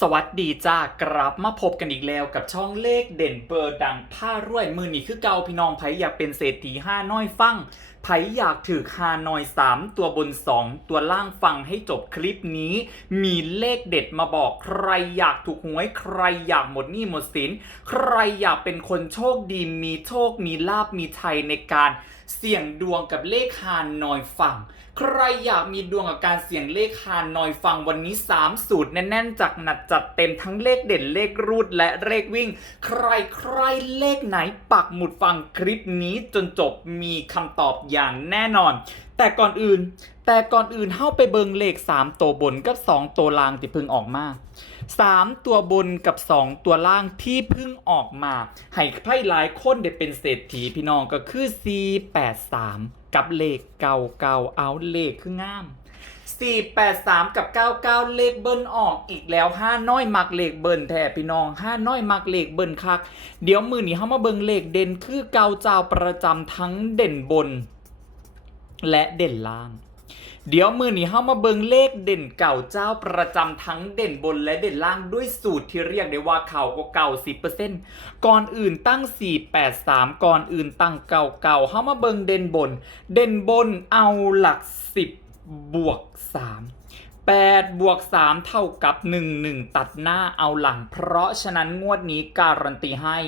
สวัสดีจ้ากลับมาพบกันอีกแล้วกับช่องเลขเด่นเบอร์ดังผ้ารวยมือนี้คือเกาพี่น้องไผอยากเป็นเศรษฐีห้าน้อยฟัง ไผอยากถือฮานอยสามตัวบนสองตัวล่างฟังให้จบคลิปนี้ มีเลขเด็ดมาบอกใครอยากถูกหวยใครอยากหมดหนี้หมดสิน ใครอยากเป็นคนโชคดีมีโชคมีลาบมีชัยในการเสี่ยงดวงกับเลขฮานอยฟัง ใครอยากมีดวงกับการเสี่ยงเลขฮานอยฟังวันนี้ 3 สูตรแน่นๆจากหนัดจัดเต็มทั้งเลขเด่นเลขรูดและเลขวิ่ง ใครใครเลขไหนปักหมุดฟังคลิปนี้จนจบมีคำตอบอย่างแน่นอน แต่ก่อนอื่น แต่ก่อนอื่นเข้าไปเบิงเลข 3 ตัวบนกับ 2 ตัวล่างที่เพิ่งออกมา 3 ตัวบนกับ 2 ตัวล่างที่เพิ่งออกมา ให้ไพ่หลายคนได้เป็นเศรษฐีพี่น้องก็คือ C83 กับเลขเก่าเก่าเอาเลขคืองาม483 กับ 99 เลขเบิ้ลออกอีกแล้ว 5 น้อยมักเลขเบิ้ลแท้พี่น้อง 5 น้อยมักเลขเบิ้ลคัก เดี๋ยวมือนี้เฮามาเบิงเลขเด่นคือเกาเจ้าประจำทั้งเด่นบน และเด่นล่าง เดี๋ยวมือนี้เฮามาเบิงเลขเด่นเก่าเจ้าประจำทั้งเด่นบนและเด่นล่างด้วยสูตรที่เรียกได้ว่าเข่ากว่าสิเปอร์เซ็นต์ก่อนอื่นตั้ง483ก่อนอื่นตั้งเก่าเก่าเข้ามาเบิงเด่นบน เด่นบนเอาหลัก10บวก3 8 บวก 3 เท่ากับ 1 1 ตัดหน้าเอาหลัง เพราะฉะนั้นงวดนี้การันตีให้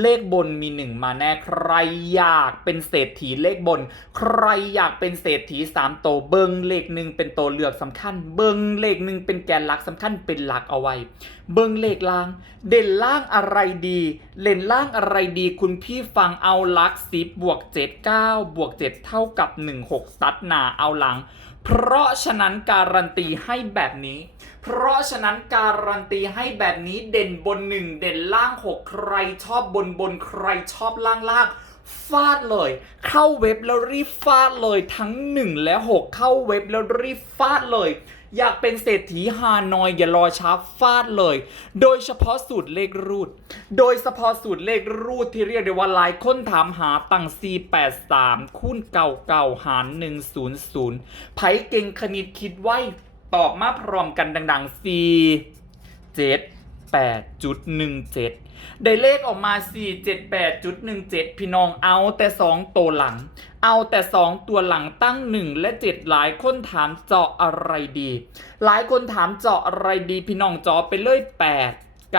เลขบนมี 1 มาแน่ใครอยากเป็นเศรษฐีเลขบน ใครอยากเป็นเศรษฐี3โตเบิงเลขหนึ่งเป็นโตเลือกสำคัญ เบิงเลขหนึ่งเป็นแกนหลักสำคัญเป็นหลักเอาไว้ เบิงเลขล่าง เด่นล่างอะไรดี เล่นล่างอะไรดีคุณพี่ฟังเอาหลักสิบบวก7 9บวก7เท่ากับ 1 6 ตัดหนาเอาหลัง เพราะฉะนั้นการันตีให้แบบนี้ เพราะฉะนั้นการันตีให้แบบนี้เด่นบนหนึ่งเด่นล่างหกใครชอบบนบนใครชอบล่างล่างฟาดเลย เข้าเว็บแล้วรีบฟาดเลยทั้ง 1 และ 6 เข้าเว็บแล้วรีบฟาดเลย อยากเป็นเศรษฐีฮานอยอย่ารอช้าฟาดเลย โดยเฉพาะสูตรเลขรูด โดยเฉพาะสูตรเลขรูดที่เรียกได้ว่าหลายคนถามหาตัง C83 คูณเก่าเก่าๆหาร 100 ไผเก่งคณิตคิดไว้ ตอบมาพร้อมกันดังๆ C 78.17 ได้เลขออกมา 478.17 พี่น้องเอาแต่ 2 ตัวหลัง เอาแต่ 2 ตัวหลังตั้ง 1 และ 7 หลายคนถามเจาะอะไรดี หลายคนถามเจาะอะไรดี พี่น้องจาะไปเลย 8 9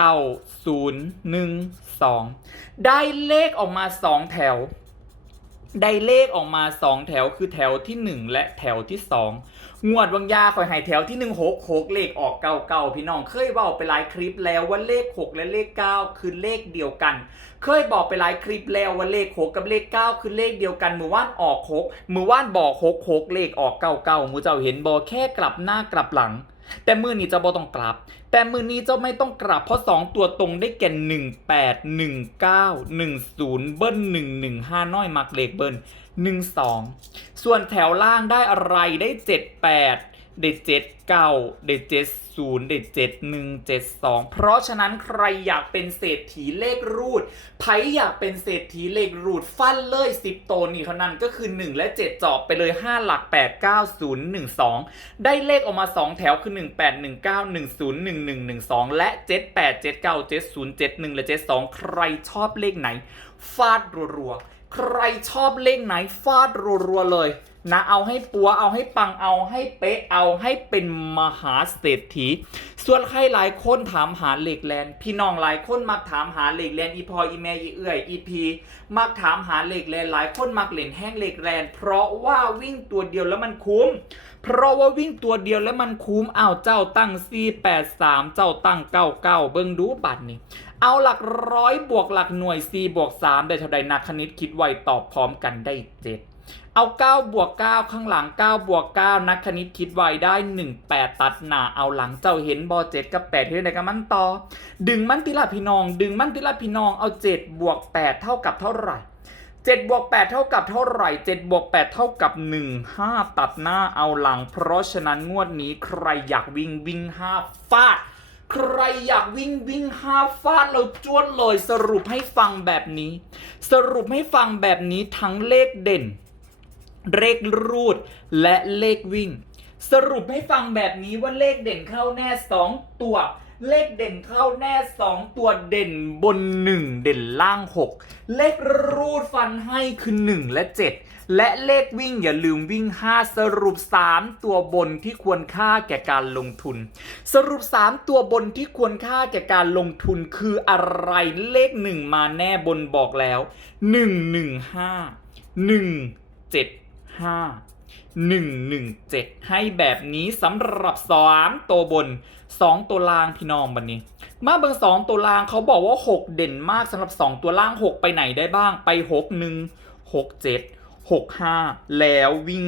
0 1 2 ได้เลขออกมา 2 แถว ได้เลขออกมา2แถวคือแถวที่1และแถวที่2งงวดวังยาคอยให้แถวที่1 6 6เลขออกเก่าๆพี่น้องเคยบอกไปหลายคลิปแล้วว่าเลข6และเลข9คือเลขเดียวกัน เคยบอกไปหลายคลิปแล้วว่าเลข6กับเลข9คือเลขเดียวกัน มือว่านออก6มือว่านบอก6 6เลขออกเก่าๆมือเจ้าเห็นบอแค่กลับหน้ากลับหลัง แต่มือนี้เจ้าบ่ต้องกลับ แต่มือนี้เจ้าไม่ต้องกลับ เพราะ2ตัวตรงได้แก่1 8 1 9 1 0เบิ้ล1 1 5น้อยมักเลขเบิ้ล1 2ส่วนแถวล่างได้อะไรได้7 8ได้ เด็ดเจ็ดเก้าเด็ดเจ็ดศูนย์เด็ดเจ็ดหนึ่งเจ็ดสองเพราะฉะนั้นใครอยากเป็นเศรษฐีเลขรูดไพ่อยากเป็นเศรษฐีเลขรูดฟันเลยสิบโตนี่เท่านั้นก็คือหนึ่งและเจ็ดจอบไปเลยห้าหลักแปดเก้าศูนย์หนึ่งสองได้เลขออกมาสองแถวคือหนึ่งแปดหนึ่งเก้าหนึ่งศูนย์หนึ่งหนึ่งหนึ่งสองและเจ็ดแปดเจ็ดเก้าเจ็ดศูนย์เจ็ดหนึ่งและเจ็ดสองใครชอบเลขไหน ฟาดรัวๆใครชอบเลขไหนฟาดรัวๆเลย นะเอาให้ปัวเอาให้ปังเอาให้เป๊ะเอาให้เป็นมหาเศรษฐี ส่วนใครหลายคนถามหาเหล็กแลนพี่น้องหลายคนมักถามหาเหล็กแลนอีพออีแม่อีเอื่อยอีพีมักถามหาเหล็กแลนหลายคนมักเล่นแห้งเหล็กแลนเพราะว่าวิ่งตัวเดียวแล้วมันคุ้ม เพราะว่าวิ่งตัวเดียวแล้วมันคุ้มอ้าวเจ้าตั้ง483 เจ้าตั้ง 99 เบิ่งดูบัตรนี่เอาหลักร้อยบวกหลักหน่วย4บวก3ได้เท่าใดนักคณิตคิดไวตอบพร้อมกันได้ 7 เอา9บวก9ข้างหลัง9บวก9นักคณิตคิดไวได้ 1 8 ตัดหน้าเอาหลังเจ้าเห็นบอ7กับ8ที่ไหนกันมันต่อ ดึงมันติละพี่น้อง ดึงมันติละพี่น้องเอา7บวก8เท่ากับเท่าไหร่7บวก8เท่ากับเท่าไหร่7บวก8เท่ากับ 1 5 ตัดหน้าเอาหลัง เพราะฉะนั้นงวดนี้ใครอยากวิ่งวิ่ง5ฟาดใครอยากวิ่งวิ่งห้าฟาดเราจวดเลยสรุปให้ฟังแบบนี้ สรุปให้ฟังแบบนี้ทั้งเลขเด่น เลขรูดและเลขวิ่ง สรุปให้ฟังแบบนี้ว่าเลขเด่นเข้าแน่ 2 ตัว เลขเด่นเข้าแน่ 2 ตัวเด่นบน 1 เด่นล่าง 6 เลขรูดฟันให้คือ 1 และ 7 และเลขวิ่งอย่าลืมวิ่ง 5 สรุป 3 ตัวบนที่ควรค่าแก่การลงทุน สรุป 3 ตัวบนที่ควรค่าแก่การลงทุนคืออะไรเลข 1 มาแน่บนบอกแล้ว 1 1 5 1 7 5 117 ให้แบบนี้สำหรับ 3 ตัวบน 2 ตัวล่างพี่น้องบันนี้ มาเบอร์ 2 ตัวล่างเขาบอกว่า 6 เด่นมากสำหรับ 2 ตัวล่าง 6 ไปไหนได้บ้างไป 6 1 6 7 6 5 แล้ววิ่ง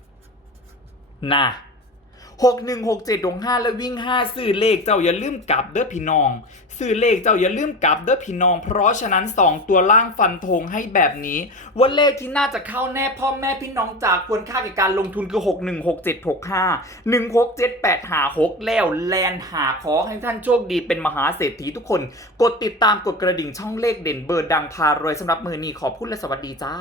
5นะ หกหนึ่งหกเจ็ดหกห้าแล้ววิ่งห้าซื้อเลขเจ้าอย่าลืมกลับเด้อพี่น้อง ซื้อเลขเจ้าอย่าลืมกลับเด้อพี่น้อง เพราะฉะนั้นสองตัวล่างฟันธงให้แบบนี้ว่าเลขที่น่าจะเข้าแน่พ่อแม่พี่น้องจากควรค่าแก่การลงทุนคือ 6 1 6 7 6 5 1 6 7 8หา6แล้วแลนหาขอให้ท่านโชคดีเป็นมหาเศรษฐีทุกคน กดติดตามกดกระดิ่งช่องเลขเด่นเบอร์ดังพารวยสำหรับมือนี้ขอบคุณและสวัสดีจ้า